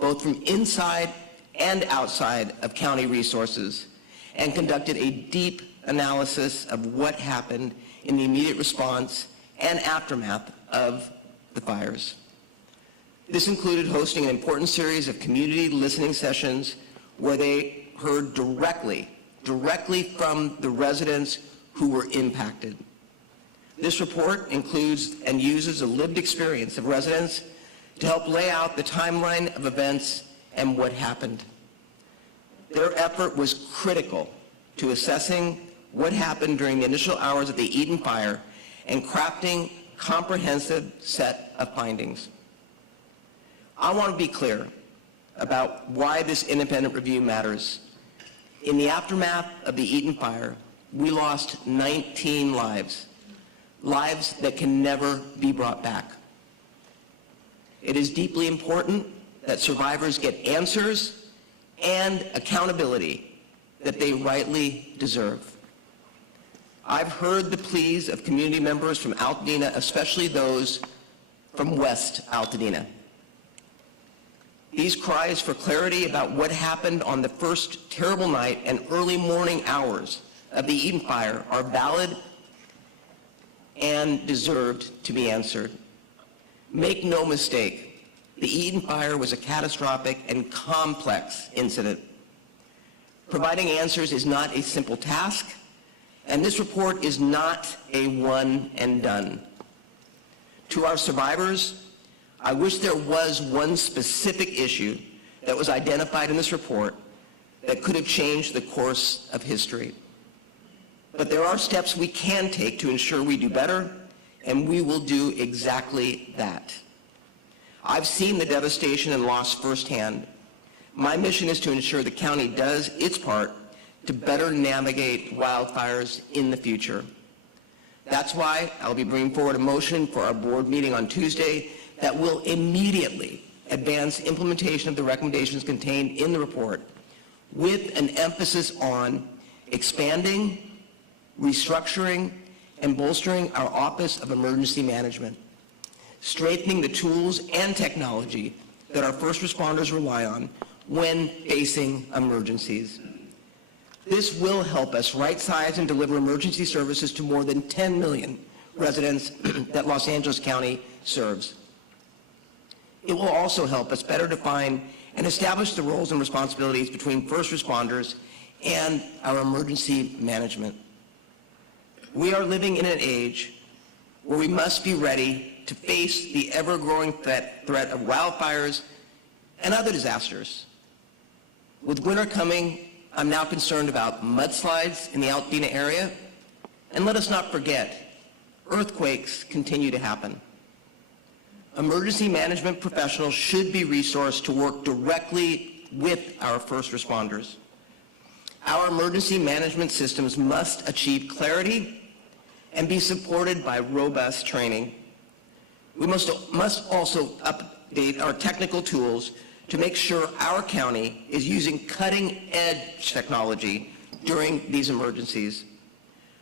both from inside and outside of county resources, and conducted a deep analysis of what happened in the immediate response and aftermath of the fires. This included hosting an important series of community listening sessions where they heard directly from the residents who were impacted. This report includes and uses the lived experience of residents to help lay out the timeline of events and what happened. Their effort was critical to assessing what happened during the initial hours of the Eden Fire and crafting a comprehensive set of findings. I want to be clear about why this independent review matters. In the aftermath of the Eden Fire, we lost 19 lives that can never be brought back. It is deeply important that survivors get answers and accountability that they rightly deserve. I've heard the pleas of community members from Altadena, especially those from West Altadena. These cries for clarity about what happened on the first terrible night and early morning hours of the Eden Fire are valid and deserved to be answered. Make no mistake, the Eden Fire was a catastrophic and complex incident. Providing answers is not a simple task, and this report is not a one and done. To our survivors, I wish there was one specific issue that was identified in this report that could have changed the course of history. But there are steps we can take to ensure we do better, and we will do exactly that. I've seen the devastation and loss firsthand. My mission is to ensure the county does its part to better navigate wildfires in the future. That's why I'll be bringing forward a motion for our board meeting on Tuesday that will immediately advance implementation of the recommendations contained in the report, with an emphasis on expanding, restructuring, and bolstering our Office of Emergency Management, strengthening the tools and technology that our first responders rely on when facing emergencies. This will help us right-size and deliver emergency services to more than 10 million residents that Los Angeles County serves. It will also help us better define and establish the roles and responsibilities between first responders and our emergency management. We are living in an age where we must be ready to face the ever-growing threat of wildfires and other disasters. With winter coming, I'm now concerned about mudslides in the Altadena area, and let us not forget, earthquakes continue to happen. Emergency management professionals should be resourced to work directly with our first responders. Our emergency management systems must achieve clarity and be supported by robust training. We must also update our technical tools to make sure our county is using cutting-edge technology during these emergencies.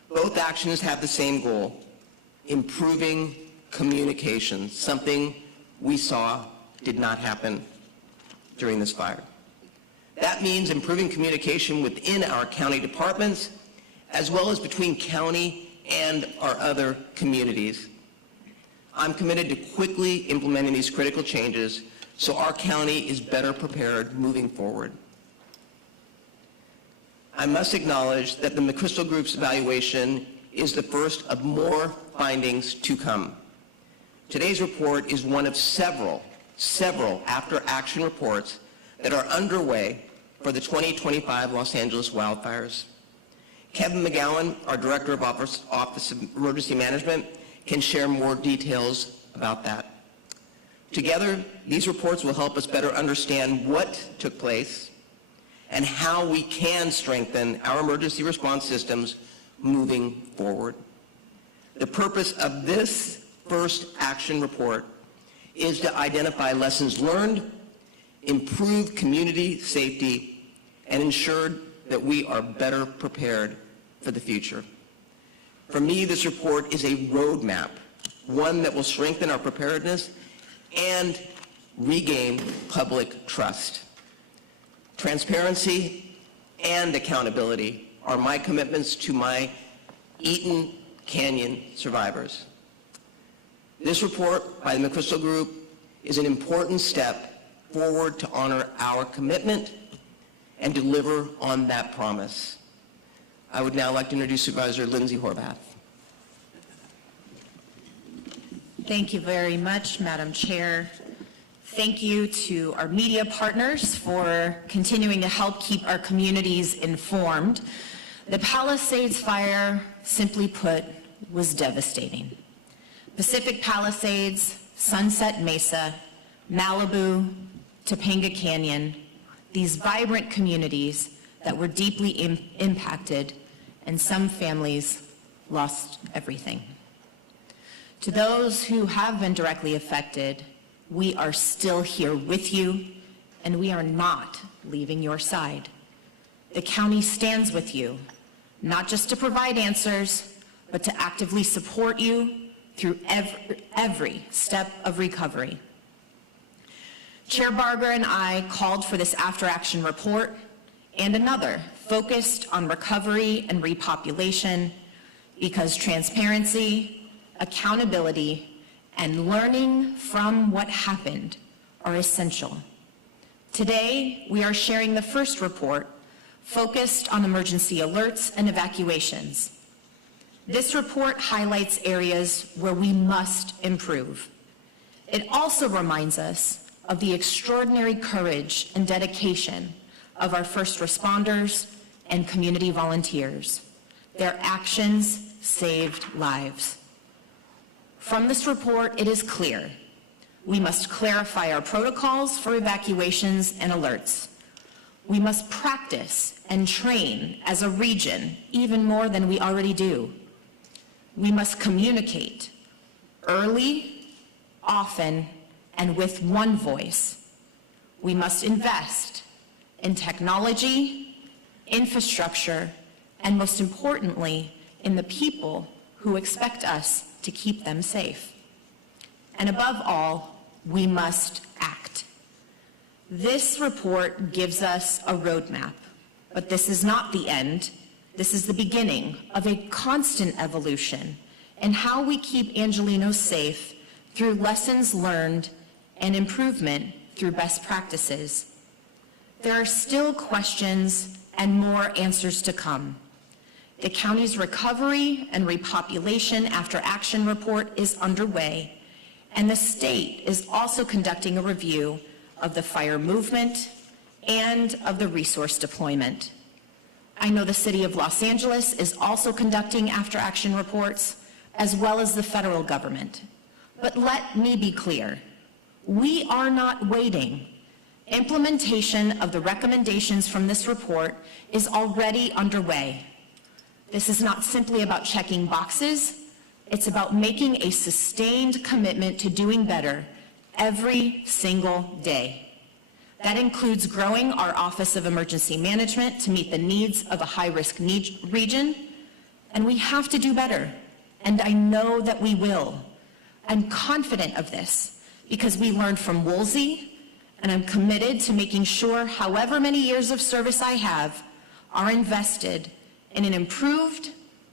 Both actions have the same goal: improving communication, something we saw did not happen during this fire. That means improving communication within our county departments, as well as between county and our other communities. I'm committed to quickly implementing these critical changes so our county is better prepared moving forward. I must acknowledge that the McChrystal Group's evaluation is the first of more findings to come. Today's report is one of several after-action reports that are underway for the 2025 Los Angeles wildfires. Kevin McGowan, our Director of Office of Emergency Management, can share more details about that. Together, these reports will help us better understand what took place and how we can strengthen our emergency response systems moving forward. The purpose of this first action report is to identify lessons learned, improve community safety, and ensure that we are better prepared for the future. For me, this report is a roadmap, one that will strengthen our preparedness and regain public trust. Transparency and accountability are my commitments to my Eaton Canyon survivors. This report by the McChrystal Group is an important step forward to honor our commitment and deliver on that promise. I would now like to introduce Supervisor Lindsay Horvath. Thank you very much, Madam Chair. Thank you to our media partners for continuing to help keep our communities informed. The Palisades fire, simply put, was devastating. Pacific Palisades, Sunset Mesa, Malibu, Topanga Canyon, these vibrant communities that were deeply impacted, and some families lost everything. To those who have been directly affected, we are still here with you, and we are not leaving your side. The county stands with you, not just to provide answers, but to actively support you through every step of recovery. Chair Barger and I called for this after-action report and another focused on recovery and repopulation because transparency, accountability, and learning from what happened are essential. Today, we are sharing the first report focused on emergency alerts and evacuations. This report highlights areas where we must improve. It also reminds us of the extraordinary courage and dedication of our first responders and community volunteers. Their actions saved lives. From this report, it is clear we must clarify our protocols for evacuations and alerts. We must practice and train as a region even more than we already do. We must communicate early, often, and with one voice. We must invest in technology, infrastructure, and most importantly, in the people who expect us to keep them safe. And above all, we must act. This report gives us a roadmap, but this is not the end. This is the beginning of a constant evolution in how we keep Angelenos safe through lessons learned and improvement through best practices. There are still questions and more answers to come. The county's recovery and repopulation after action report is underway, and the state is also conducting a review of the fire movement and of the resource deployment. I know the City of Los Angeles is also conducting after action reports, as well as the federal government. But let me be clear, we are not waiting. Implementation of the recommendations from this report is already underway. This is not simply about checking boxes, it's about making a sustained commitment to doing better every single day. That includes growing our Office of Emergency Management to meet the needs of a high-risk region, and we have to do better, and I know that we will. I'm confident of this because we learned from Woolsey, and I'm committed to making sure however many years of service I have are invested in an improved,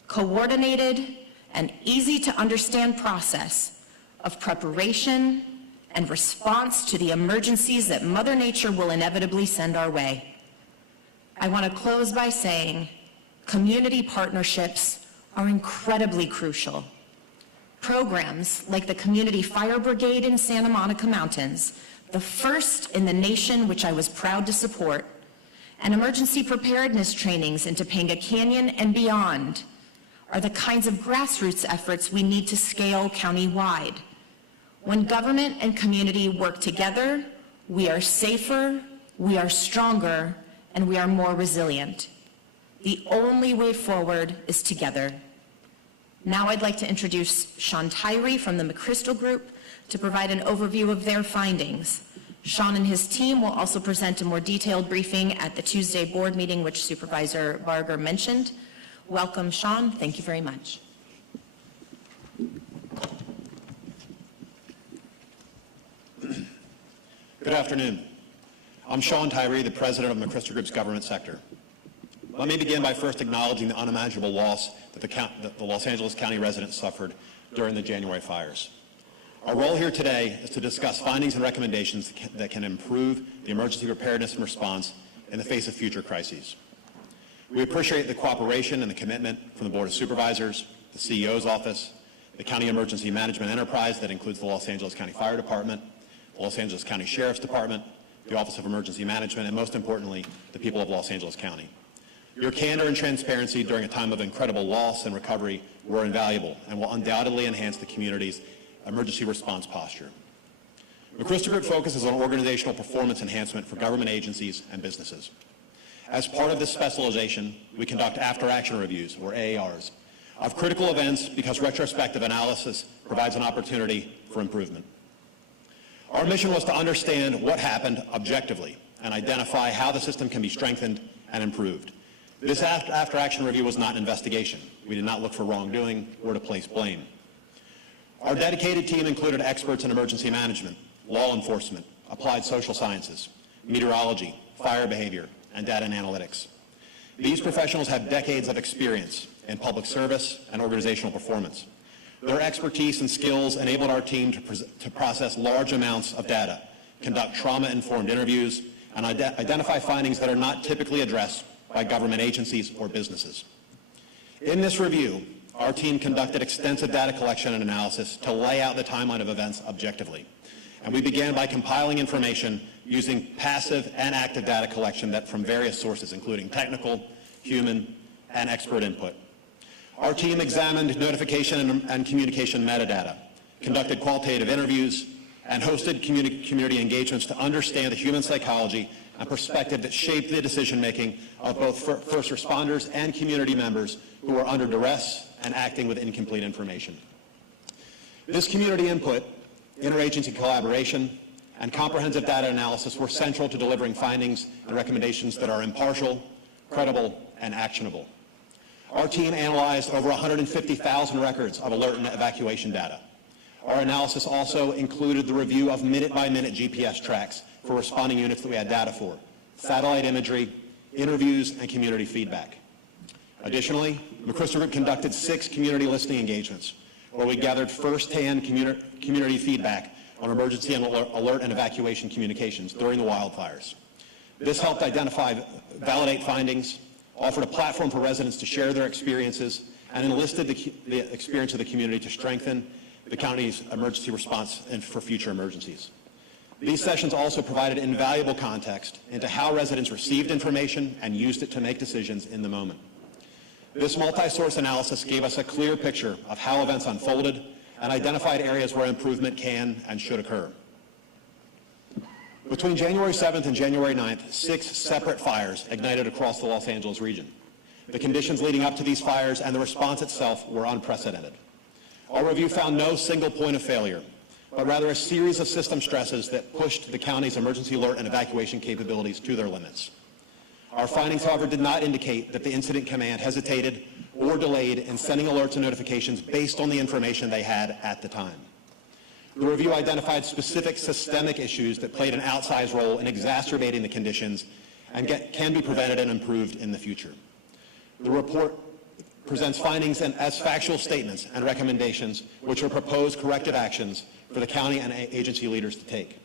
coordinated, and easy-to-understand process of preparation and response to the emergencies that Mother Nature will inevitably send our way. I want to close by saying community partnerships are incredibly crucial. Programs like the Community Fire Brigade in Santa Monica Mountains, the first in the nation which I was proud to support, and emergency preparedness trainings in Topanga Canyon and beyond are the kinds of grassroots efforts we need to scale county-wide. When government and community work together, we are safer, we are stronger, and we are more resilient. The only way forward is together. Now I'd like to introduce Sean Tyree from the McChrystal Group to provide an overview of their findings. Sean and his team will also present a more detailed briefing at the Tuesday board meeting, which Supervisor Barger mentioned. Welcome, Sean. Thank you very much. Good afternoon. I'm Sean Tyree, the president of McChrystal Group's government sector. Let me begin by first acknowledging the unimaginable loss that the Los Angeles County residents suffered during the January fires. Our role here today is to discuss findings and recommendations that can improve the emergency preparedness and response in the face of future crises. We appreciate the cooperation and the commitment from the Board of Supervisors, the CEO's office, the County Emergency Management Enterprise that includes the Los Angeles County Fire Department, the Los Angeles County Sheriff's Department, the Office of Emergency Management, and most importantly, the people of Los Angeles County. Your candor and transparency during a time of incredible loss and recovery were invaluable and will undoubtedly enhance the community's emergency response posture. McChrystal Group focuses on organizational performance enhancement for government agencies and businesses. As part of this specialization, we conduct after-action reviews, or AARs, of critical events because retrospective analysis provides an opportunity for improvement. Our mission was to understand what happened objectively and identify how the system can be strengthened and improved. This after-action review was not an investigation. We did not look for wrongdoing or to place blame. Our dedicated team included experts in emergency management, law enforcement, applied social sciences, meteorology, fire behavior, and data and analytics. These professionals have decades of experience in public service and organizational performance. Their expertise and skills enabled our team to process large amounts of data, conduct trauma-informed interviews, and identify findings that are not typically addressed by government agencies or businesses. In this review, our team conducted extensive data collection and analysis to lay out the timeline of events objectively. And we began by compiling information using passive and active data collection from various sources, including technical, human, and expert input. Our team examined notification and communication metadata, conducted qualitative interviews, and hosted community engagements to understand the human psychology and perspective that shaped the decision-making of both first responders and community members who were under duress and acting with incomplete information. This community input, interagency collaboration, and comprehensive data analysis were central to delivering findings and recommendations that are impartial, credible, and actionable. Our team analyzed over 150,000 records of alert and evacuation data. Our analysis also included the review of minute-by-minute GPS tracks for responding units that we had data for, satellite imagery, interviews, and community feedback. Additionally, McChrystal Group conducted 6 community listening engagements where we gathered first-hand community feedback on emergency and alert and evacuation communications during the wildfires. This helped identify, validate findings, offered a platform for residents to share their experiences, and enlisted the experience of the community to strengthen the county's emergency response and for future emergencies. These sessions also provided invaluable context into how residents received information and used it to make decisions in the moment. This multi-source analysis gave us a clear picture of how events unfolded and identified areas where improvement can and should occur. Between January 7th and January 9th, 6 separate fires ignited across the Los Angeles region. The conditions leading up to these fires and the response itself were unprecedented. Our review found no single point of failure, but rather a series of system stresses that pushed the county's emergency alert and evacuation capabilities to their limits. Our findings, however, did not indicate that the incident command hesitated or delayed in sending alerts and notifications based on the information they had at the time. The review identified specific systemic issues that played an outsized role in exacerbating the conditions and can be prevented and improved in the future. The report presents findings as factual statements and recommendations which are proposed corrective actions for the county and agency leaders to take.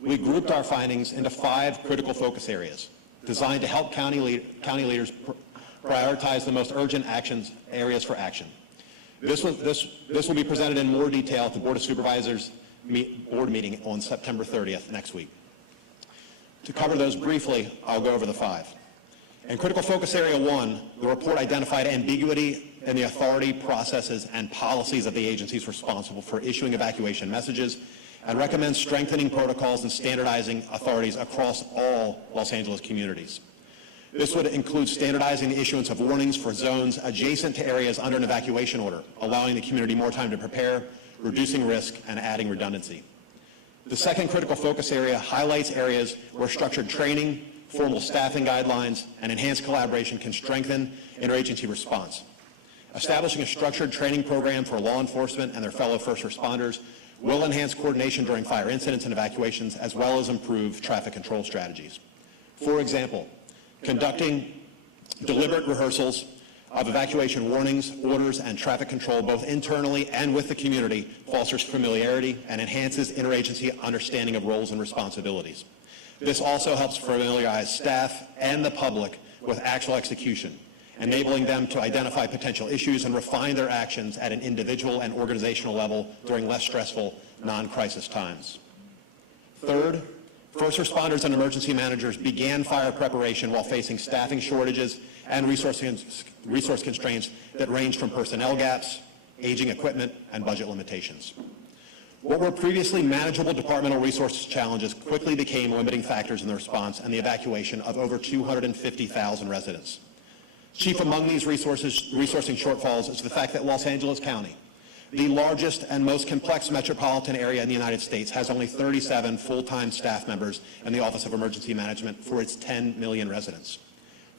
We grouped our findings into 5 critical focus areas designed to help county leaders prioritize the most urgent areas for action. This will be presented in more detail at the Board of Supervisors board meeting on September 30th next week. To cover those briefly, I'll go over the 5. In Critical Focus Area 1, the report identified ambiguity in the authority, processes, and policies of the agencies responsible for issuing evacuation messages and recommends strengthening protocols and standardizing authorities across all Los Angeles communities. This would include standardizing the issuance of warnings for zones adjacent to areas under an evacuation order, allowing the community more time to prepare, reducing risk, and adding redundancy. The second critical focus area highlights areas where structured training, formal staffing guidelines, and enhanced collaboration can strengthen interagency response. Establishing a structured training program for law enforcement and their fellow first responders will enhance coordination during fire incidents and evacuations, as well as improve traffic control strategies. For example, conducting deliberate rehearsals of evacuation warnings, orders, and traffic control both internally and with the community fosters familiarity and enhances interagency understanding of roles and responsibilities. This also helps familiarize staff and the public with actual execution, enabling them to identify potential issues and refine their actions at an individual and organizational level during less stressful, non-crisis times. Third, first responders and emergency managers began fire preparation while facing staffing shortages and resource constraints that ranged from personnel gaps, aging equipment, and budget limitations. What were previously manageable departmental resource challenges quickly became limiting factors in the response and the evacuation of over 250,000 residents. Chief among these resourcing shortfalls is the fact that Los Angeles County, the largest and most complex metropolitan area in the United States, has only 37 full-time staff members in the Office of Emergency Management for its 10 million residents.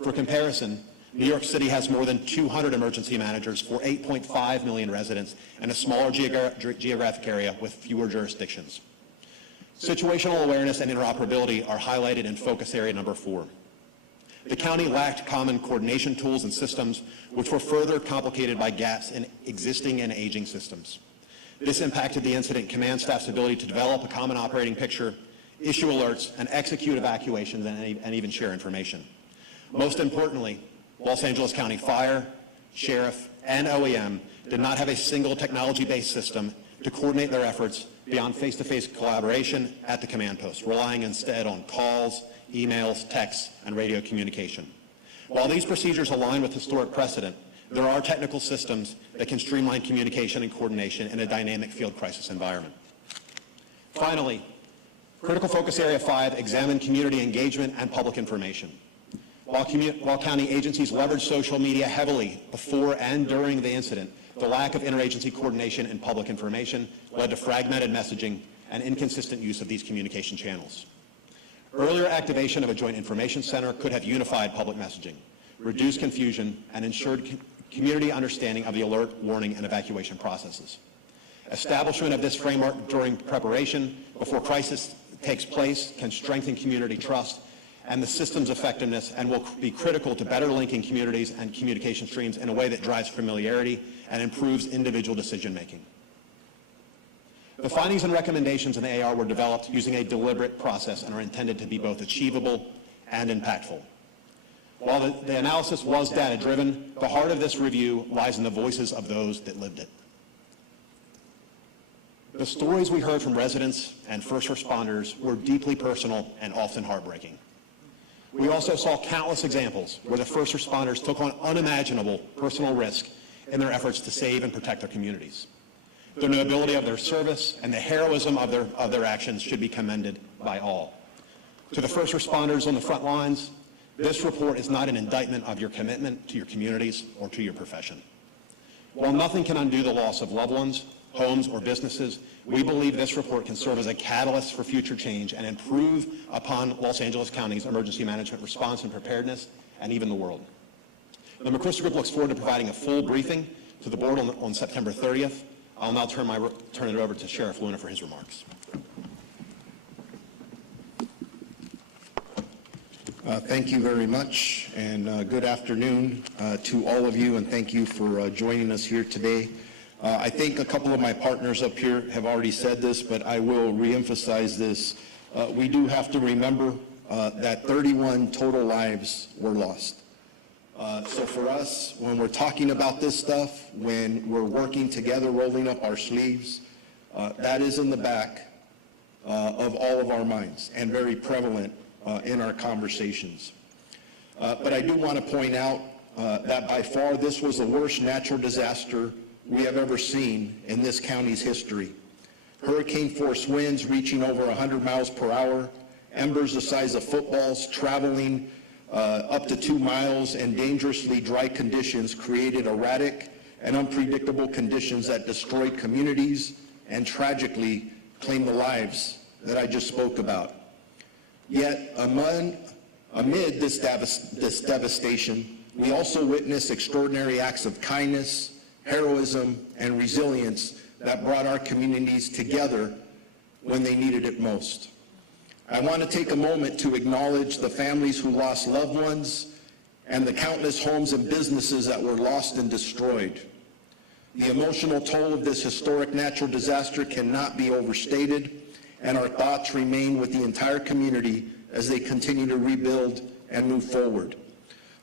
For comparison, New York City has more than 200 emergency managers for 8.5 million residents and a smaller geographic area with fewer jurisdictions. Situational awareness and interoperability are highlighted in focus area number 4. The county lacked common coordination tools and systems, which were further complicated by gaps in existing and aging systems. This impacted the incident command staff's ability to develop a common operating picture, issue alerts, and execute evacuations and even share information. Most importantly, Los Angeles County Fire, Sheriff, and OEM did not have a single technology-based system to coordinate their efforts beyond face-to-face collaboration at the command post, relying instead on calls, emails, texts, and radio communication. While these procedures align with historic precedent, there are technical systems that can streamline communication and coordination in a dynamic field crisis environment. Finally, critical focus area 5 examined community engagement and public information. While county agencies leveraged social media heavily before and during the incident, the lack of interagency coordination and public information led to fragmented messaging and inconsistent use of these communication channels. Earlier activation of a joint information center could have unified public messaging, reduced confusion, and ensured community understanding of the alert, warning, and evacuation processes. Establishment of this framework during preparation before crisis takes place can strengthen community trust and the system's effectiveness, and will be critical to better linking communities and communication streams in a way that drives familiarity and improves individual decision-making. The findings and recommendations in the AR were developed using a deliberate process and are intended to be both achievable and impactful. While the analysis was data-driven, the heart of this review lies in the voices of those that lived it. The stories we heard from residents and first responders were deeply personal and often heartbreaking. We also saw countless examples where the first responders took on unimaginable personal risk in their efforts to save and protect their communities. The nobility of their service and the heroism of their actions should be commended by all. To the first responders on the front lines, this report is not an indictment of your commitment to your communities or to your profession. While nothing can undo the loss of loved ones, homes, or businesses, we believe this report can serve as a catalyst for future change and improve upon Los Angeles County's emergency management response and preparedness, and even the world. The McChrystal Group looks forward to providing a full briefing to the board on September 30th. I'll now turn it over to Sheriff Luna for his remarks. Thank you very much, and good afternoon to all of you, and thank you for joining us here today. I think a couple of my partners up here have already said this, but I will reemphasize this. We do have to remember that 31 total lives were lost. So for us, when we're talking about this stuff, when we're working together, rolling up our sleeves, that is in the back of all of our minds and very prevalent in our conversations. But I do want to point out that by far this was the worst natural disaster we have ever seen in this county's history. Hurricane-force winds reaching over 100 miles per hour, embers the size of footballs traveling up to 2 miles, and dangerously dry conditions created erratic and unpredictable conditions that destroyed communities and tragically claimed the lives that I just spoke about. Yet amid this devastation, we also witnessed extraordinary acts of kindness, heroism, and resilience that brought our communities together when they needed it most. I want to take a moment to acknowledge the families who lost loved ones and the countless homes and businesses that were lost and destroyed. The emotional toll of this historic natural disaster cannot be overstated, and our thoughts remain with the entire community as they continue to rebuild and move forward.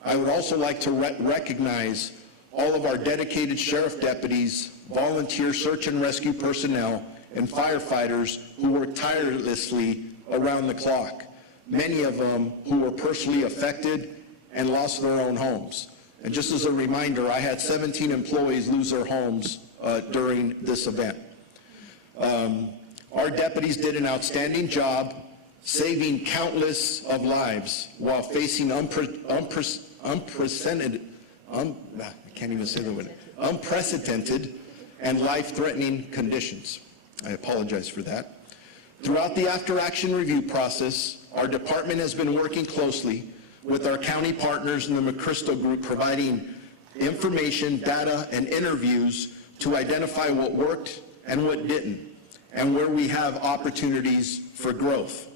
I would also like to recognize all of our dedicated sheriff deputies, volunteer search and rescue personnel, and firefighters who work tirelessly around the clock, many of them who were personally affected and lost their own homes. And just as a reminder, I had 17 employees lose their homes during this event. Our deputies did an outstanding job saving countless of lives while facing unprecedented and life-threatening conditions. I apologize for that. Throughout the after-action review process, our department has been working closely with our county partners in the McChrystal Group, providing information, data, and interviews to identify what worked and what didn't, and where we have opportunities for growth.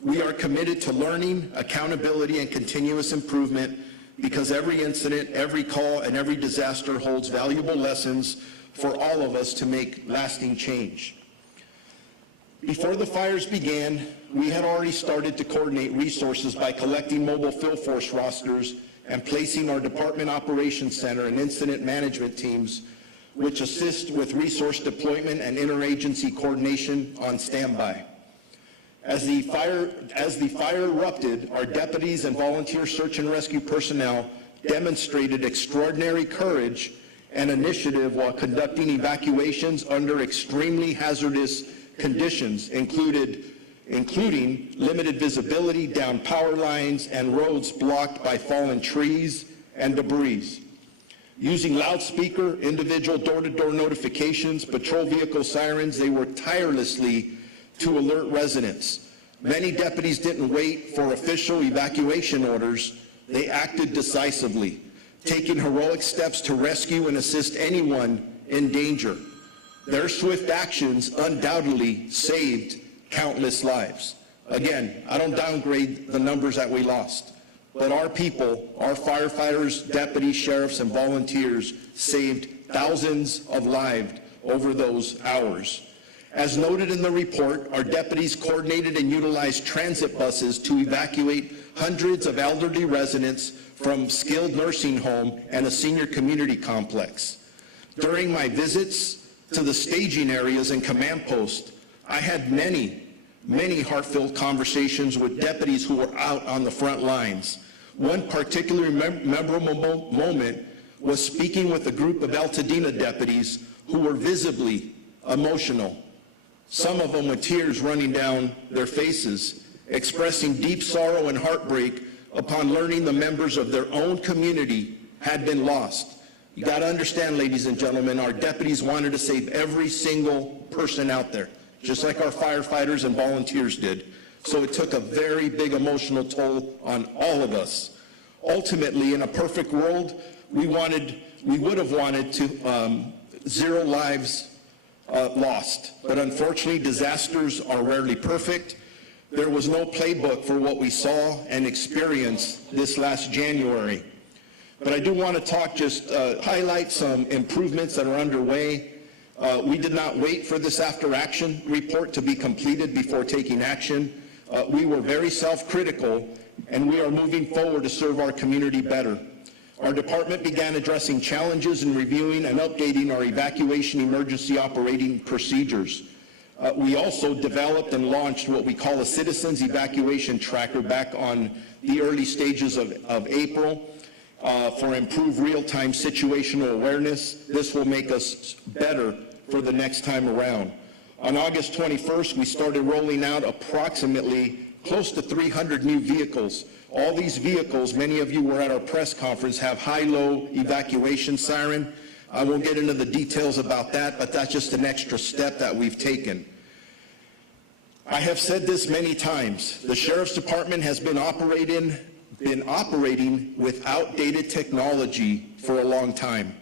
We are committed to learning, accountability, and continuous improvement because every incident, every call, and every disaster holds valuable lessons for all of us to make lasting change. Before the fires began, we had already started to coordinate resources by collecting mobile field force rosters and placing our department operations center and incident management teams, which assist with resource deployment and interagency coordination, on standby. As the fire erupted, our deputies and volunteer search and rescue personnel demonstrated extraordinary courage and initiative while conducting evacuations under extremely hazardous conditions, including limited visibility, down power lines, and roads blocked by fallen trees and debris. Using loudspeaker, individual door-to-door notifications, patrol vehicle sirens, they worked tirelessly to alert residents. Many deputies didn't wait for official evacuation orders. They acted decisively, taking heroic steps to rescue and assist anyone in danger. Their swift actions undoubtedly saved countless lives. Again, I don't downgrade the numbers that we lost, but our people, our firefighters, deputies, sheriffs, and volunteers saved thousands of lives over those hours. As noted in the report, our deputies coordinated and utilized transit buses to evacuate hundreds of elderly residents from skilled nursing home and a senior community complex. During my visits to the staging areas and command post, I had many heartfelt conversations with deputies who were out on the front lines. One particularly memorable moment was speaking with a group of Altadena deputies who were visibly emotional, some of them with tears running down their faces, expressing deep sorrow and heartbreak upon learning the members of their own community had been lost. You got to understand, ladies and gentlemen, our deputies wanted to save every single person out there, just like our firefighters and volunteers did. So it took a very big emotional toll on all of us. Ultimately, in a perfect world, we would have wanted to zero lives lost. But unfortunately, disasters are rarely perfect. There was no playbook for what we saw and experienced this last January. But I do want to highlight some improvements that are underway. We did not wait for this after-action report to be completed before taking action. We were very self-critical, and we are moving forward to serve our community better. Our department began addressing challenges and reviewing and updating our evacuation emergency operating procedures. We also developed and launched what we call a Citizens Evacuation Tracker back on the early stages of April for improved real-time situational awareness. This will make us better for the next time around. On August 21st, we started rolling out approximately close to 300 new vehicles. All these vehicles, many of you were at our press conference, have high-low evacuation siren. I won't get into the details about that, but that's just an extra step that we've taken. I have said this many times. The Sheriff's Department has been operating with outdated technology for a long time.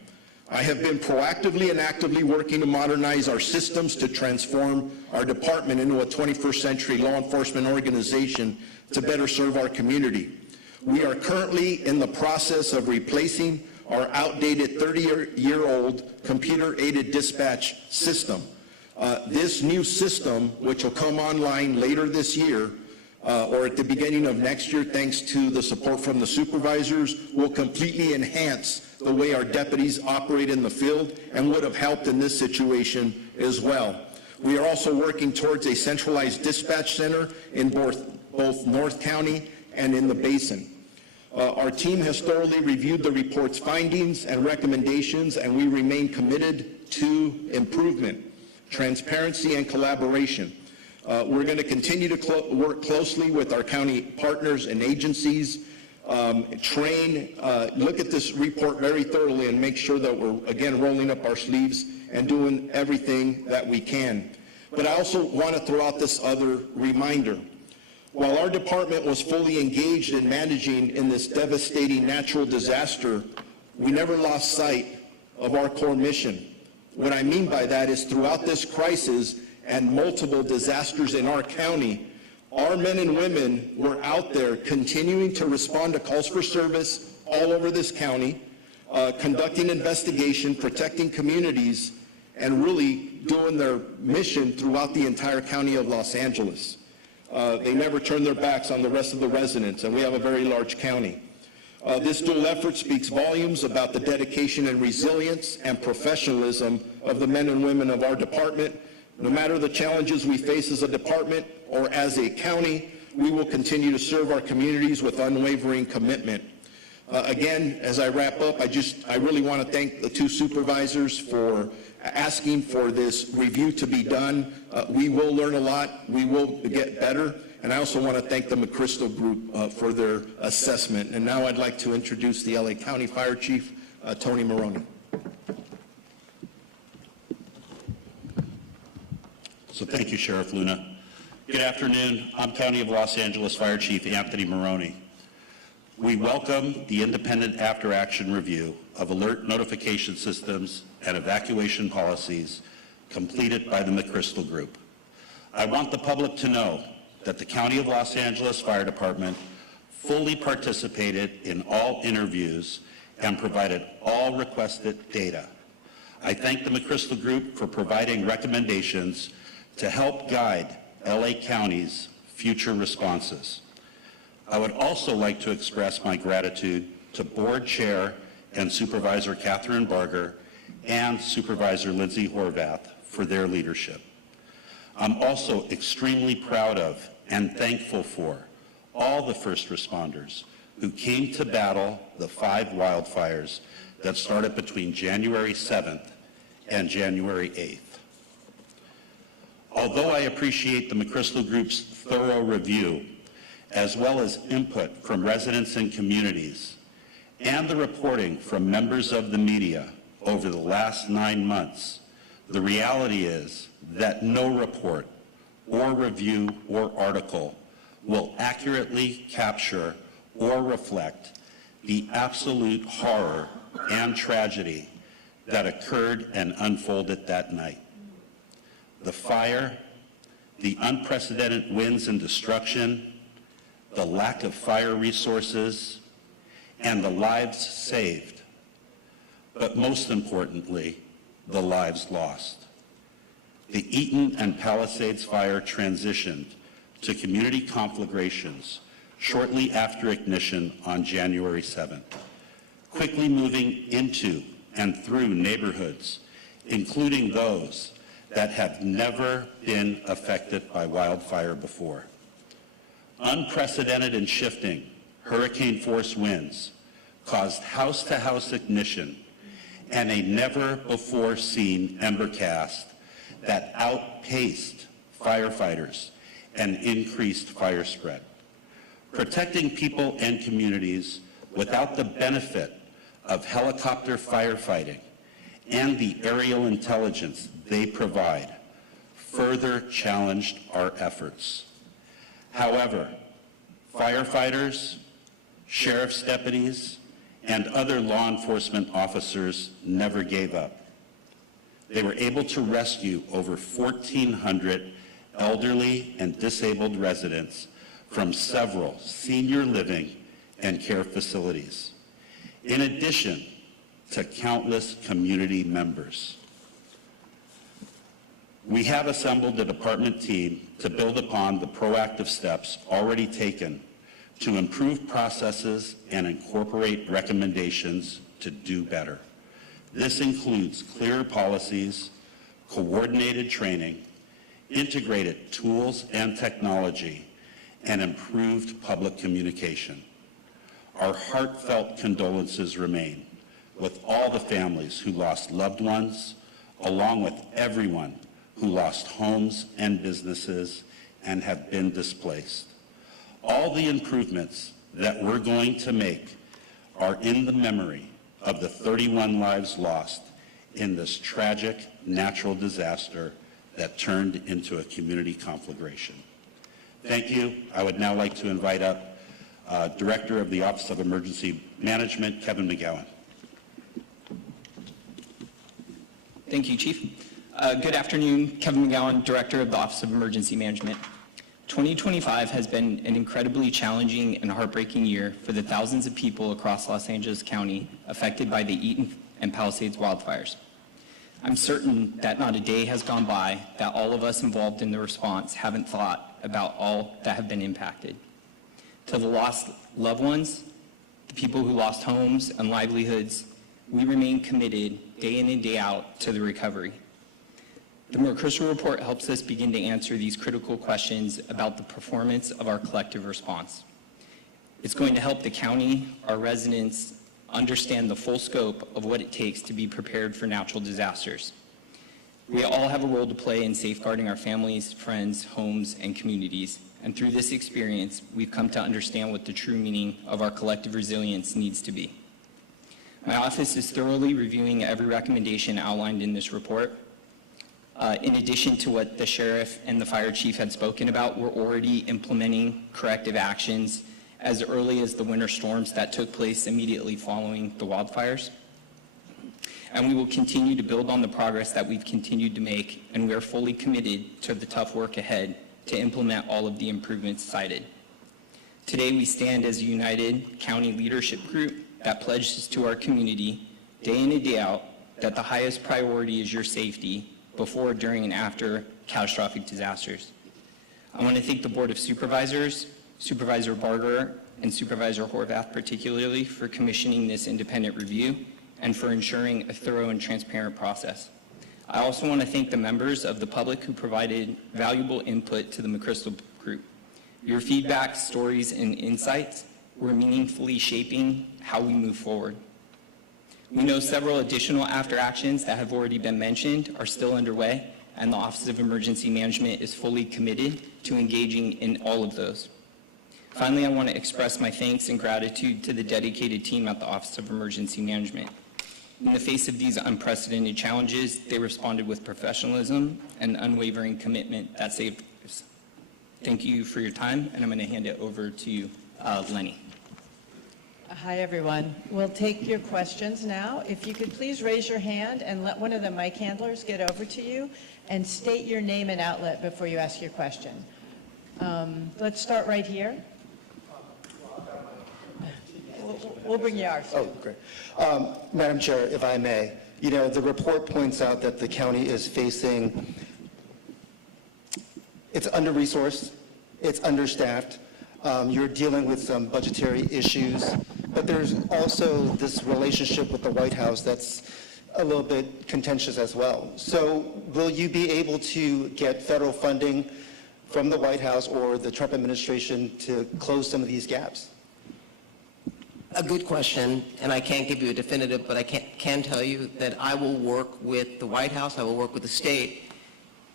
I have been proactively and actively working to modernize our systems to transform our department into a 21st century law enforcement organization to better serve our community. We are currently in the process of replacing our outdated 30-year-old computer-aided dispatch system. This new system, which will come online later this year, or at the beginning of next year, thanks to the support from the supervisors, will completely enhance the way our deputies operate in the field and would have helped in this situation as well. We are also working towards a centralized dispatch center in both North County and in the Basin. Our team has thoroughly reviewed the report's findings and recommendations, and we remain committed to improvement, transparency, and collaboration. We're going to continue to work closely with our county partners and agencies, look at this report very thoroughly and make sure that we're, again, rolling up our sleeves and doing everything that we can. But I also want to throw out this other reminder. While our department was fully engaged in managing in this devastating natural disaster, we never lost sight of our core mission. What I mean by that is throughout this crisis and multiple disasters in our county, our men and women were out there continuing to respond to calls for service all over this county, conducting investigation, protecting communities, and really doing their mission throughout the entire county of Los Angeles. They never turned their backs on the rest of the residents, and we have a very large county. This dual effort speaks volumes about the dedication and resilience and professionalism of the men and women of our department. No matter the challenges we face as a department or as a county, we will continue to serve our communities with unwavering commitment. Again, as I wrap up, I really want to thank the two supervisors for asking for this review to be done. We will learn a lot. We will get better. And I also want to thank the McChrystal Group for their assessment. And now I'd like to introduce the LA County Fire Chief, Tony Maroney. So thank you, Sheriff Luna. Good afternoon. I'm County of Los Angeles Fire Chief Anthony Maroney. We welcome the independent after-action review of alert notification systems and evacuation policies completed by the McChrystal Group. I want the public to know that the County of Los Angeles Fire Department fully participated in all interviews and provided all requested data. I thank the McChrystal Group for providing recommendations to help guide LA County's future responses. I would also like to express my gratitude to Board Chair and Supervisor Catherine Barger and Supervisor Lindsay Horvath for their leadership. I'm also extremely proud of and thankful for all the first responders who came to battle the 5 wildfires that started between January 7th and January 8th. Although I appreciate the McChrystal Group's thorough review, as well as input from residents and communities, and the reporting from members of the media over the last 9 months, the reality is that no report or review or article will accurately capture or reflect the absolute horror and tragedy that occurred and unfolded that night. The fire, the unprecedented winds and destruction, the lack of fire resources, and the lives saved, but most importantly, the lives lost. The Eaton and Palisades fire transitioned to community conflagrations shortly after ignition on January 7th, quickly moving into and through neighborhoods, including those that have never been affected by wildfire before. Unprecedented and shifting hurricane-force winds caused house-to-house ignition and a never-before-seen ember cast that outpaced firefighters and increased fire spread. Protecting people and communities without the benefit of helicopter firefighting and the aerial intelligence they provide further challenged our efforts. However, firefighters, sheriff's deputies, and other law enforcement officers never gave up. They were able to rescue over 1,400 elderly and disabled residents from several senior living and care facilities, in addition to countless community members. We have assembled a department team to build upon the proactive steps already taken to improve processes and incorporate recommendations to do better. This includes clear policies, coordinated training, integrated tools and technology, and improved public communication. Our heartfelt condolences remain with all the families who lost loved ones, along with everyone who lost homes and businesses and have been displaced. All the improvements that we're going to make are in the memory of the 31 lives lost in this tragic natural disaster that turned into a community conflagration. Thank you. I would now like to invite up Director of the Office of Emergency Management, Kevin McGowan. Thank you, Chief. Good afternoon, Kevin McGowan, Director of the Office of Emergency Management. 2025 has been an incredibly challenging and heartbreaking year for the thousands of people across Los Angeles County affected by the Eaton and Palisades wildfires. I'm certain that not a day has gone by that all of us involved in the response haven't thought about all that have been impacted. To the lost loved ones, the people who lost homes and livelihoods, we remain committed day in and day out to the recovery. The McChrystal Report helps us begin to answer these critical questions about the performance of our collective response. It's going to help the county, our residents, understand the full scope of what it takes to be prepared for natural disasters. We all have a role to play in safeguarding our families, friends, homes, and communities. And through this experience, we've come to understand what the true meaning of our collective resilience needs to be. My office is thoroughly reviewing every recommendation outlined in this report. In addition to what the sheriff and the fire chief had spoken about, we're already implementing corrective actions as early as the winter storms that took place immediately following the wildfires. And we will continue to build on the progress that we've continued to make, and we are fully committed to the tough work ahead to implement all of the improvements cited. Today, we stand as a united county leadership group that pledges to our community, day in and day out, that the highest priority is your safety before, during, and after catastrophic disasters. I want to thank the Board of Supervisors, Supervisor Barger, and Supervisor Horvath particularly for commissioning this independent review and for ensuring a thorough and transparent process. I also want to thank the members of the public who provided valuable input to the McChrystal Group. Your feedback, stories, and insights were meaningfully shaping how we move forward. We know several additional after actions that have already been mentioned are still underway, and the Office of Emergency Management is fully committed to engaging in all of those. Finally, I want to express my thanks and gratitude to the dedicated team at the Office of Emergency Management. In the face of these unprecedented challenges, they responded with professionalism and unwavering commitment that saved lives. Thank you for your time, and I'm going to hand it over to you, Lenny. Hi, everyone. We'll take your questions now. If you could please raise your hand and let one of the mic handlers get over to you and state your name and outlet before you ask your question. Let's start right here. We'll bring you ours. Oh, great. Madam Chair, if I may, the report points out that the county is facing, it's under-resourced, it's understaffed, you're dealing with some budgetary issues, but there's also this relationship with the White House that's a little bit contentious as well. So will you be able to get federal funding from the White House or the Trump administration to close some of these gaps? A good question, and I can't give you a definitive, but I can tell you that I will work with the White House, I will work with the state,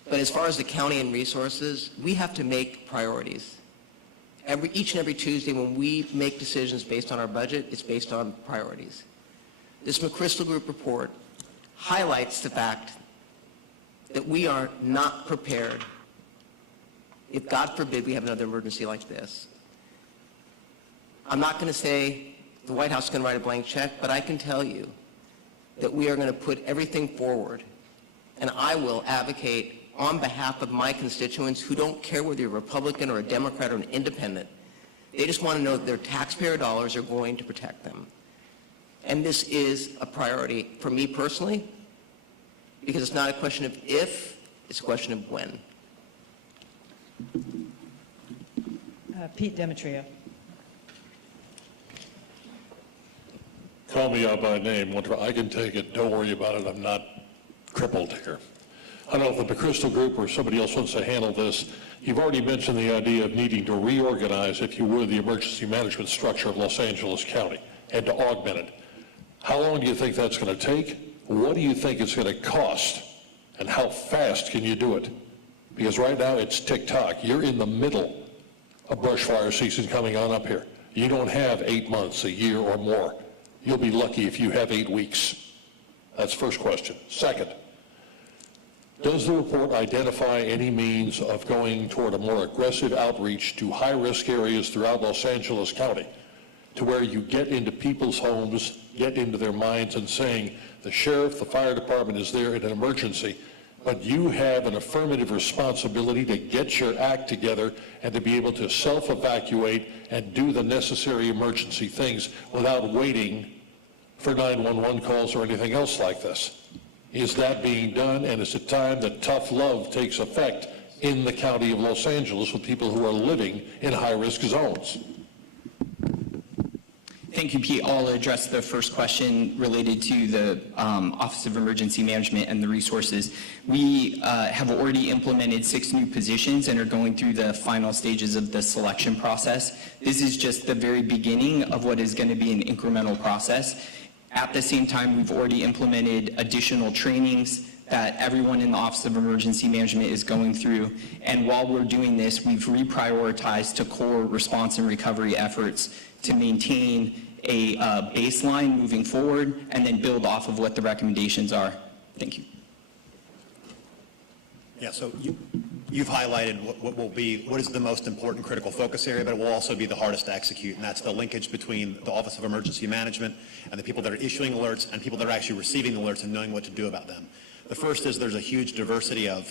but as far as the county and resources, we have to make priorities. Each and every Tuesday when we make decisions based on our budget, it's based on priorities. This McChrystal Group report highlights the fact that we are not prepared if, God forbid, we have another emergency like this. I'm not going to say the White House can write a blank check, but I can tell you that we are going to put everything forward, and I will advocate on behalf of my constituents who don't care whether you're a Republican or a Democrat or an independent. They just want to know that their taxpayer dollars are going to protect them. And this is a priority for me personally, because it's not a question of if, it's a question of when. Pete Demetrio. Call me out by name. I can take it. Don't worry about it. I'm not crippled here. I don't know if the McChrystal Group or somebody else wants to handle this. You've already mentioned the idea of needing to reorganize, if you would, the emergency management structure of Los Angeles County and to augment it. How long do you think that's going to take? What do you think it's going to cost? And how fast can you do it? Because right now it's tick-tock. You're in the middle of brush fire season coming on up here. You don't have 8 months, a year or more. You'll be lucky if you have 8 weeks. That's the first question. Second, does the report identify any means of going toward a more aggressive outreach to high-risk areas throughout Los Angeles County, to where you get into people's homes, get into their minds and saying, the sheriff, the fire department is there in an emergency, but you have an affirmative responsibility to get your act together and to be able to self-evacuate and do the necessary emergency things without waiting for 911 calls or anything else like this? Is that being done, and is it time that tough love takes effect in the county of Los Angeles with people who are living in high-risk zones? Thank you, Pete. I'll address the first question related to the Office of Emergency Management and the resources. We have already implemented 6 new positions and are going through the final stages of the selection process. This is just the very beginning of what is going to be an incremental process. At the same time, we've already implemented additional trainings that everyone in the Office of Emergency Management is going through. And while we're doing this, we've reprioritized to core response and recovery efforts to maintain a baseline moving forward and then build off of what the recommendations are. Thank you. Yeah, so you've highlighted what is the most important critical focus area, but it will also be the hardest to execute, and that's the linkage between the Office of Emergency Management and the people that are issuing alerts and people that are actually receiving the alerts and knowing what to do about them. The first is there's a huge diversity of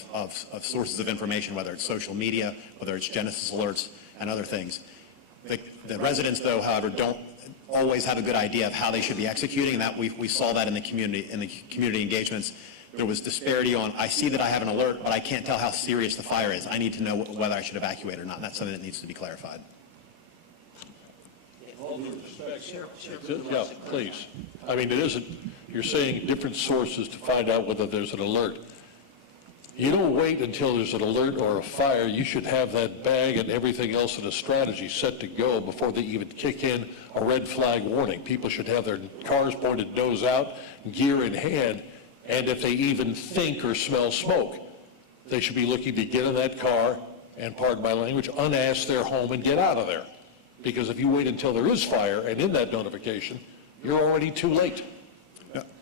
sources of information, whether it's social media, whether it's Genesis alerts, and other things. The residents, though, however, don't always have a good idea of how they should be executing, and that we saw that in the community engagements. There was disparity on, I see that I have an alert, but I can't tell how serious the fire is. I need to know whether I should evacuate or not, and that's something that needs to be clarified. Yeah, please. I mean, it isn't, you're saying different sources to find out whether there's an alert. You don't wait until there's an alert or a fire. You should have that bag and everything else in a strategy set to go before they even kick in a red flag warning. People should have their cars pointed nose out, gear in hand, and if they even think or smell smoke, they should be looking to get in that car and, pardon my language, unask their home and get out of there. Because if you wait until there is fire and in that notification, you're already too late.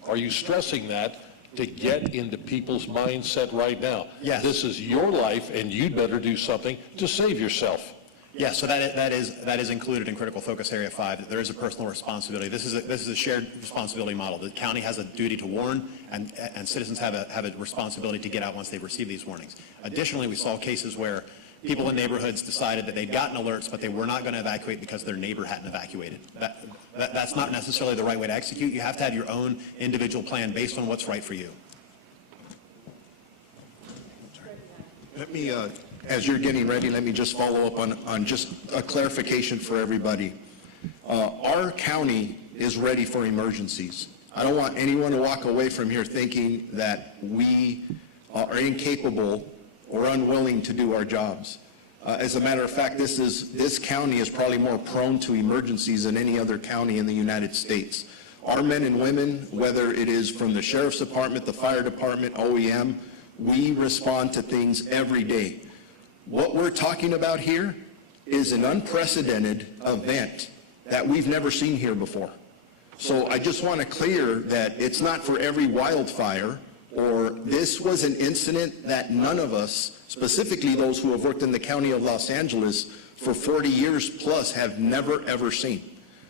Are you stressing that to get into people's mindset right now? Yes. This is your life, and you'd better do something to save yourself. Yeah, so that is included in Critical Focus Area 5, that there is a personal responsibility. This is a shared responsibility model. The county has a duty to warn, and citizens have a responsibility to get out once they've received these warnings. Additionally, we saw cases where people in neighborhoods decided that they'd gotten alerts, but they were not going to evacuate because their neighbor hadn't evacuated. That's not necessarily the right way to execute. You have to have your own individual plan based on what's right for you. Let me, as you're getting ready, let me just follow up on just a clarification for everybody. Our county is ready for emergencies. I don't want anyone to walk away from here thinking that we are incapable or unwilling to do our jobs. As a matter of fact, this county is probably more prone to emergencies than any other county in the United States. Our men and women, whether it is from the Sheriff's Department, the Fire Department, OEM, we respond to things every day. What we're talking about here is an unprecedented event that we've never seen here before. So I just want to clear that it's not for every wildfire, or this was an incident that none of us, specifically those who have worked in the county of Los Angeles for 40 years plus, have never ever seen.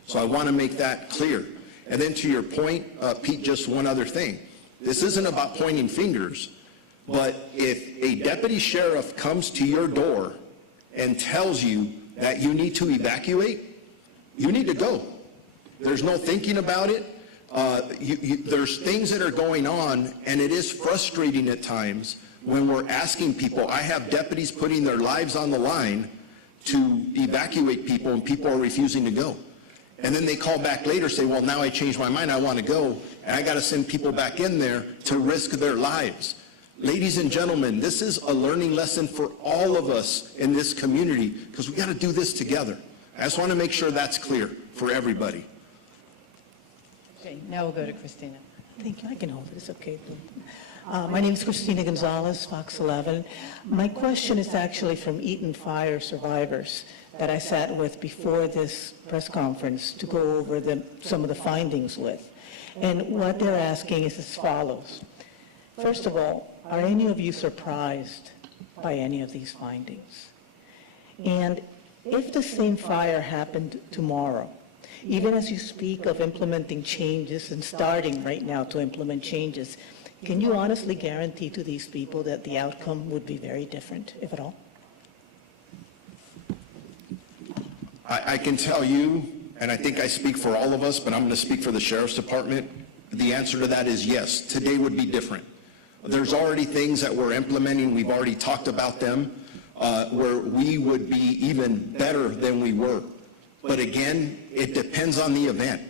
So I want to make that clear. And then to your point, Pete, just one other thing. This isn't about pointing fingers, but if a deputy sheriff comes to your door and tells you that you need to evacuate, you need to go. There's no thinking about it. There's things that are going on, and it is frustrating at times when we're asking people. I have deputies putting their lives on the line to evacuate people, and people are refusing to go. And then they call back later, say, well, now I changed my mind, I want to go, and I got to send people back in there to risk their lives. Ladies and gentlemen, this is a learning lesson for all of us in this community, because we got to do this together. I just want to make sure that's clear for everybody. Okay, now we'll go to Christina. Thank you. I can hold it. It's okay. My name is Christina Gonzalez, Fox 11. My question is actually from Eaton Fire survivors that I sat with before this press conference to go over some of the findings with. And what they're asking is as follows. First of all, are any of you surprised by any of these findings? And if the same fire happened tomorrow, even as you speak of implementing changes and starting right now to implement changes, can you honestly guarantee to these people that the outcome would be very different, if at all? I can tell you, and I think I speak for all of us, but I'm going to speak for the Sheriff's Department. The answer to that is yes. Today would be different. There's already things that we're implementing. We've already talked about them, where we would be even better than we were. But again, it depends on the event.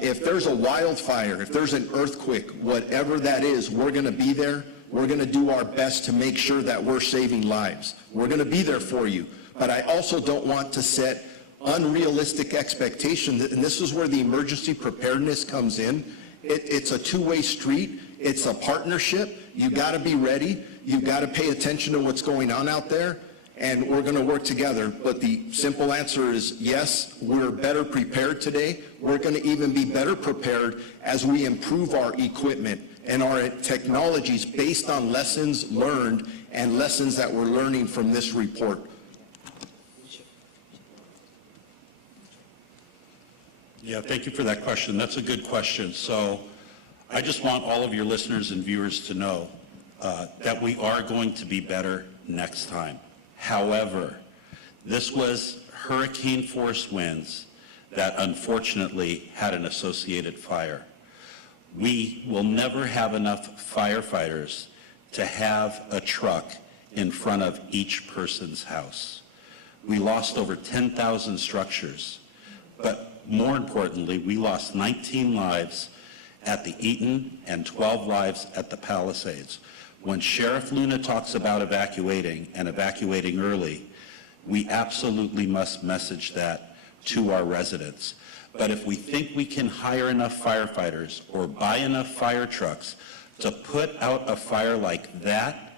If there's a wildfire, if there's an earthquake, whatever that is, we're going to be there. We're going to do our best to make sure that we're saving lives. We're going to be there for you. But I also don't want to set unrealistic expectations, and this is where the emergency preparedness comes in. It's a two-way street. It's a partnership. You got to be ready. You've got to pay attention to what's going on out there, and we're going to work together. But the simple answer is yes, we're better prepared today. We're going to even be better prepared as we improve our equipment and our technologies based on lessons learned and lessons that we're learning from this report. Yeah, thank you for that question. That's a good question. So I just want all of your listeners and viewers to know that we are going to be better next time. However, this was hurricane force winds that unfortunately had an associated fire. We will never have enough firefighters to have a truck in front of each person's house. We lost over 10,000 structures, but more importantly, we lost 19 lives at the Eaton and 12 lives at the Palisades. When Sheriff Luna talks about evacuating and evacuating early, we absolutely must message that to our residents. But if we think we can hire enough firefighters or buy enough fire trucks to put out a fire like that,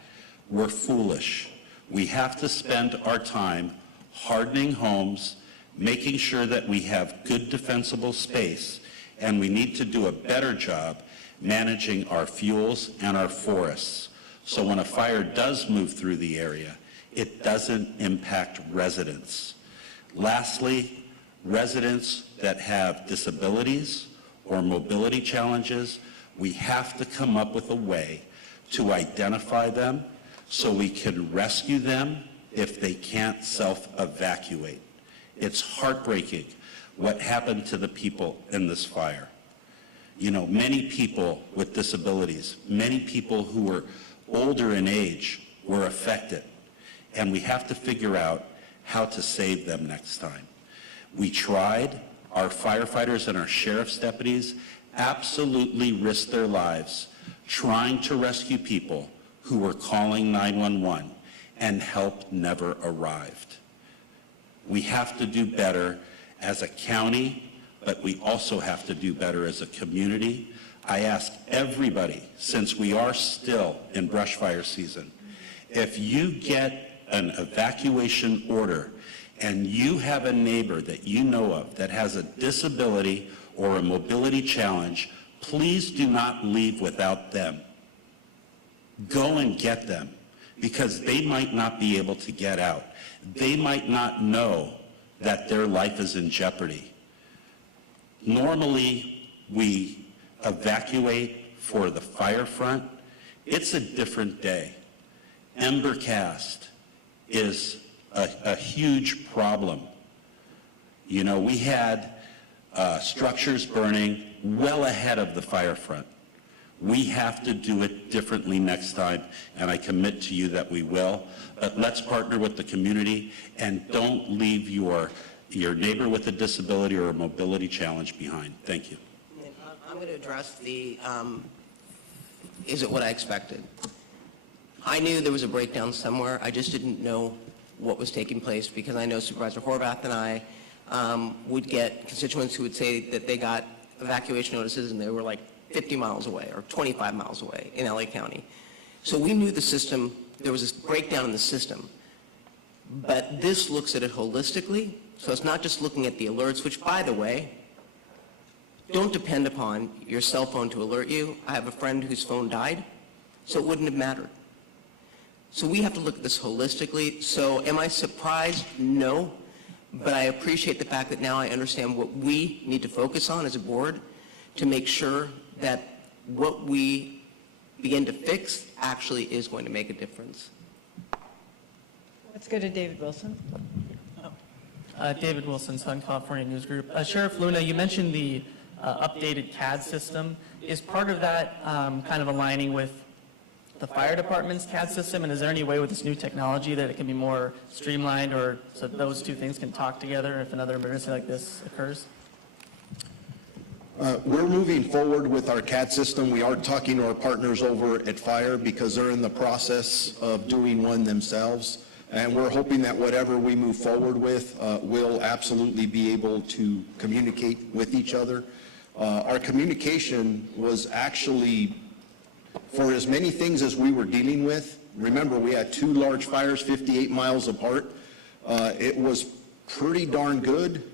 we're foolish. We have to spend our time hardening homes, making sure that we have good defensible space, and we need to do a better job managing our fuels and our forests. So when a fire does move through the area, it doesn't impact residents. Lastly, residents that have disabilities or mobility challenges, we have to come up with a way to identify them so we can rescue them if they can't self-evacuate. It's heartbreaking what happened to the people in this fire. You know, many people with disabilities, many people who were older in age were affected, and we have to figure out how to save them next time. We tried. Our firefighters and our sheriff's deputies absolutely risked their lives trying to rescue people who were calling 911, and help never arrived. We have to do better as a county, but we also have to do better as a community. I ask everybody, since we are still in brush fire season, if you get an evacuation order and you have a neighbor that you know of that has a disability or a mobility challenge, please do not leave without them. Go and get them, because they might not be able to get out. They might not know that their life is in jeopardy. Normally, we evacuate for the fire front. It's a different day. Embercast is a huge problem. You know, we had structures burning well ahead of the fire front. We have to do it differently next time, and I commit to you that we will. But let's partner with the community and don't leave your neighbor with a disability or a mobility challenge behind. Thank you. I'm going to address the, is it what I expected? I knew there was a breakdown somewhere. I just didn't know what was taking place because I know Supervisor Horvath and I would get constituents who would say that they got evacuation notices and they were like 50 miles away or 25 miles away in LA County. So we knew the system, there was this breakdown in the system. But this looks at it holistically. So it's not just looking at the alerts, which, by the way, don't depend upon your cell phone to alert you. I have a friend whose phone died, so it wouldn't have mattered. So we have to look at this holistically. So am I surprised? No. But I appreciate the fact that now I understand what we need to focus on as a board to make sure that what we begin to fix actually is going to make a difference. Let's go to David Wilson. David Wilson, Southern California News Group. Sheriff Luna, you mentioned the updated CAD system. Is part of that kind of aligning with the fire department's CAD system, and is there any way with this new technology that it can be more streamlined or so those two things can talk together if another emergency like this occurs? We're moving forward with our CAD system. We are talking to our partners over at Fire because they're in the process of doing one themselves. And we're hoping that whatever we move forward with will absolutely be able to communicate with each other. Our communication was actually, for as many things as we were dealing with, remember we had 2 large fires 58 miles apart, it was pretty darn good,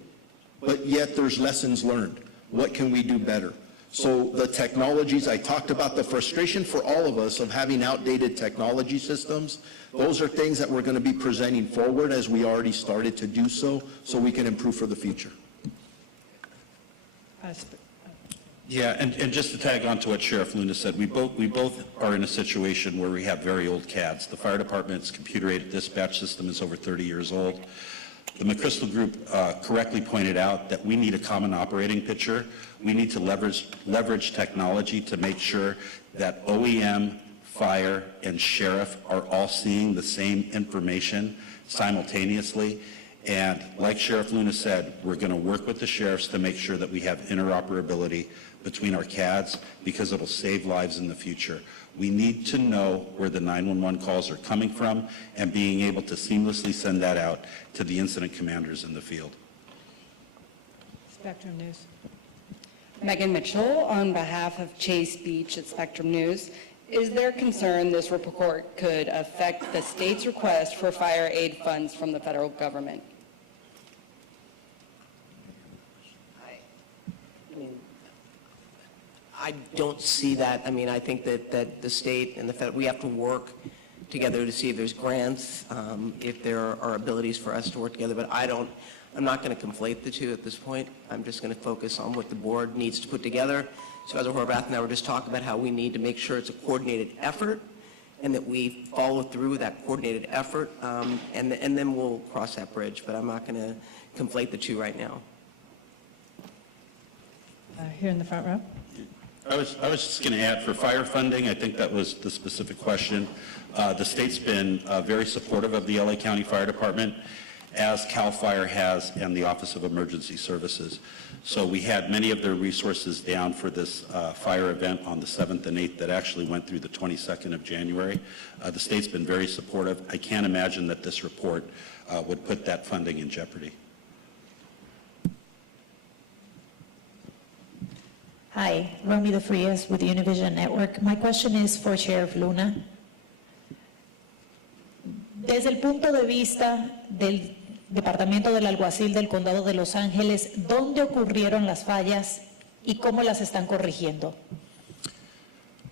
but yet there's lessons learned. What can we do better? So the technologies, I talked about the frustration for all of us of having outdated technology systems. Those are things that we're going to be presenting forward as we already started to do so we can improve for the future. Yeah, and just to tag on to what Sheriff Luna said, we both are in a situation where we have very old CADs. The fire department's computer-aided dispatch system is over 30 years old. The McChrystal Group correctly pointed out that we need a common operating picture. We need to leverage technology to make sure that OEM, fire, and sheriff are all seeing the same information simultaneously. And like Sheriff Luna said, we're going to work with the sheriffs to make sure that we have interoperability between our CADs because it'll save lives in the future. We need to know where the 911 calls are coming from and being able to seamlessly send that out to the incident commanders in the field. Spectrum News. Megan Mitchell on behalf of Chase Beach at Spectrum News. Is there concern this report could affect the state's request for fire aid funds from the federal government? I don't see that. I mean, I think that the state and the fed, we have to work together to see if there's grants, if there are abilities for us to work together, but I'm not going to conflate the two at this point. I'm just going to focus on what the board needs to put together. Supervisor Horvath and I were just talking about how we need to make sure it's a coordinated effort and that we follow through that coordinated effort, and then we'll cross that bridge, but I'm not going to conflate the two right now. Here in the front row. I was just going to add, for fire funding, I think that was the specific question. The state's been very supportive of the LA County Fire Department, as CAL FIRE has and the Office of Emergency Services. So we had many of their resources down for this fire event on the 7th and 8th that actually went through the 22nd of January. The state's been very supportive. I can't imagine that this report would put that funding in jeopardy. Hi, Romita Frias with the Univision Network. My question is for Sheriff Luna. Desde el punto de vista del Departamento del Alguacil del Condado de Los Ángeles, ¿dónde ocurrieron las fallas y cómo las están corrigiendo?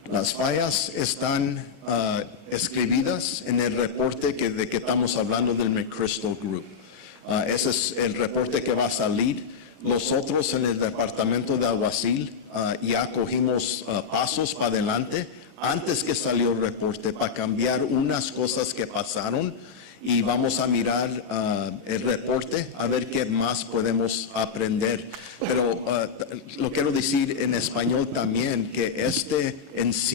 Las fallas están escribidas en el reporte de que estamos hablando del McChrystal Group. Ese es el reporte que va a salir Nosotros en el Departamento de Alguacil ya cogimos pasos para adelante antes que salió el reporte para cambiar unas cosas que pasaron y vamos a mirar el reporte a ver qué más podemos aprender. Pero lo quiero decir en español también, que en sí